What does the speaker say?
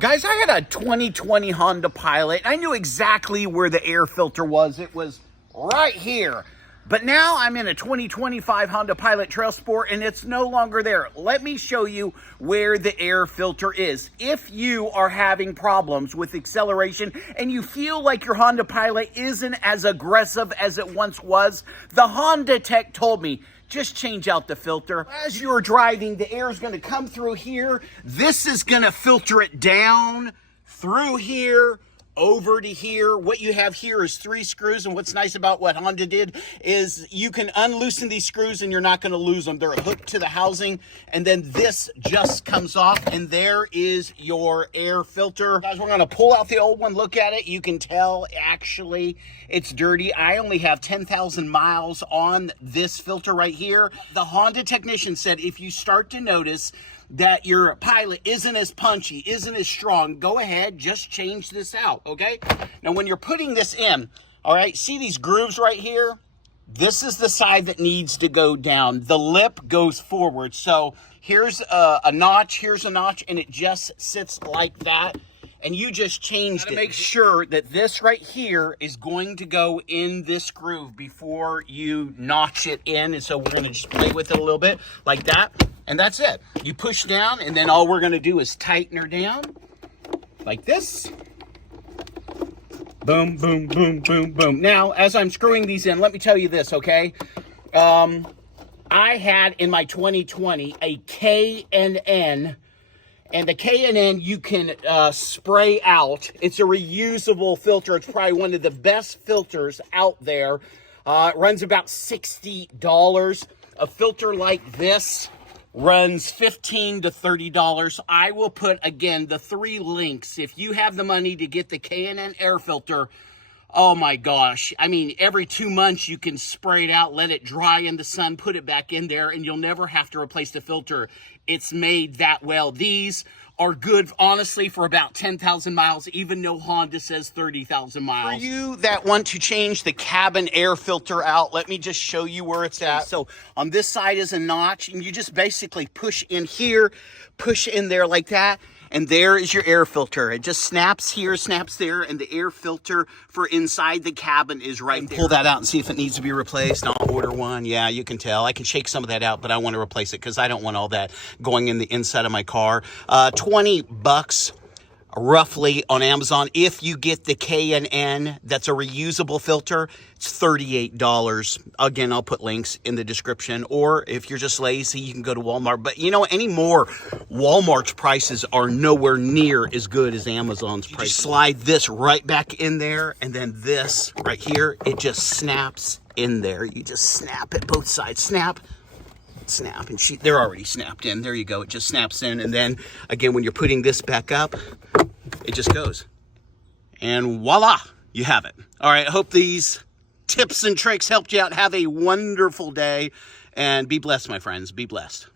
Guys, I had a 2020 Honda Pilot. I knew exactly where the air filter was. It was right here. But now I'm in a 2025 Honda Pilot Trail Sport and it's no longer there. Let me show you where the air filter is. If you are having problems with acceleration and you feel like your Honda Pilot isn't as aggressive as it once was, the Honda tech told me, just change out the filter. As you're driving, the air is going to come through here. This is going to filter it down through here, over to here. What you have here is 3 screws, and what's nice about what Honda did is you can unloosen these screws and you're not going to lose them. They're hooked to the housing, and then this just comes off, and there is your air filter. Guys, we're going to pull out the old one, look at it. You can tell actually it's dirty. I only have 10,000 miles on this filter right here. The Honda technician said if you start to notice that your Pilot isn't as punchy, isn't as strong, go ahead, just change this out, okay? Now, when you're putting this in, all right, see these grooves right here? This is the side that needs to go down. The lip goes forward. So here's a notch, here's a notch, and it just sits like that. And you just changed it. Make sure that this right here is going to go in this groove before you notch it in. And so we're going to just play with it a little bit like that. And that's it. You push down, and then all we're going to do is tighten her down like this. Boom, boom, boom, boom, boom. Now, as I'm screwing these in, let me tell you this, okay? I had in my 2020 a K&N. And the K&N you can spray out. It's a reusable filter. It's probably one of the best filters out there. It runs about $60. A filter like this runs $15 to $30. I will put, again, the 3 links. If you have the money to get the K&N air filter, oh my gosh. I mean, every 2 months you can spray it out, let it dry in the sun, put it back in there, and you'll never have to replace the filter. It's made that well. These are good, honestly, for about 10,000 miles, even though Honda says 30,000 miles. For you that want to change the cabin air filter out, let me just show you where it's at. So on this side is a notch, and you just basically push in here, push in there like that. And there is your air filter. It just snaps here, snaps there, and the air filter for inside the cabin is right there. Pull that out and see if it needs to be replaced. I'll order one. Yeah, you can tell. I can shake some of that out, but I want to replace it because I don't want all that going in the inside of my car. 20 bucks. Roughly on Amazon. If you get the K&N, that's a reusable filter, it's $38. Again, I'll put links in the description. Or if you're just lazy, you can go to Walmart. But you know, anymore, Walmart's prices are nowhere near as good as Amazon's prices. Slide this right back in there, and then this right here, it just snaps in there. You just snap it both sides. Snap. Snap, and they're already snapped in. There you go. It just snaps in, and then again when you're putting this back up, it just goes, and voila, you have it. All right, I hope these tips and tricks helped you out. Have a wonderful day, and be blessed, my friends. Be blessed.